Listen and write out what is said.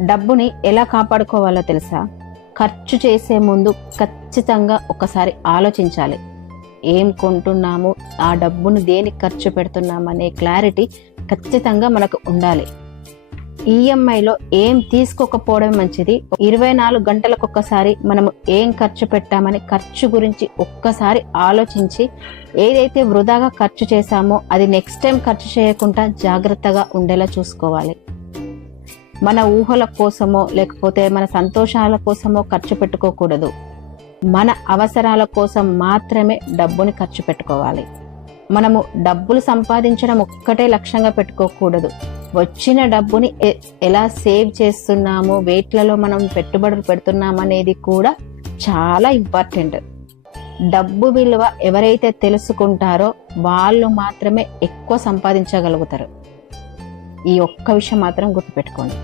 డబ్బుని ఎలా కాపాడుకోవాలో తెలుసా? ఖర్చు చేసే ముందు ఖచ్చితంగా ఒకసారి ఆలోచించాలి. ఏం కొంటున్నాము, ఆ డబ్బును దేనికి ఖర్చు పెడుతున్నాము అనే క్లారిటీ ఖచ్చితంగా మనకు ఉండాలి. ఈఎంఐలో ఏం తీసుకోకపోవడం మంచిది. 24 గంటలకు ఒక్కసారి మనము ఏం ఖర్చు పెట్టామని ఖర్చు గురించి ఒక్కసారి ఆలోచించి ఏదైతే వృధాగా ఖర్చు చేశామో అది నెక్స్ట్ టైం ఖర్చు చేయకుండా జాగ్రత్తగా ఉండేలా చూసుకోవాలి. మన ఊహల కోసమో లేకపోతే మన సంతోషాల కోసమో ఖర్చు పెట్టుకోకూడదు. మన అవసరాల కోసం మాత్రమే డబ్బుని ఖర్చు పెట్టుకోవాలి. మనము డబ్బులు సంపాదించడం ఒక్కటే లక్ష్యంగా పెట్టుకోకూడదు. వచ్చిన డబ్బుని ఎలా సేవ్ చేస్తున్నాము, వేట్లలో మనం పెట్టుబడులు పెడుతున్నాం అనేది కూడా చాలా ఇంపార్టెంట్. డబ్బు విలువ ఎవరైతే తెలుసుకుంటారో వాళ్ళు మాత్రమే ఎక్కువ సంపాదించగలుగుతారు. ఈ ఒక్క విషయం మాత్రం గుర్తుపెట్టుకోండి.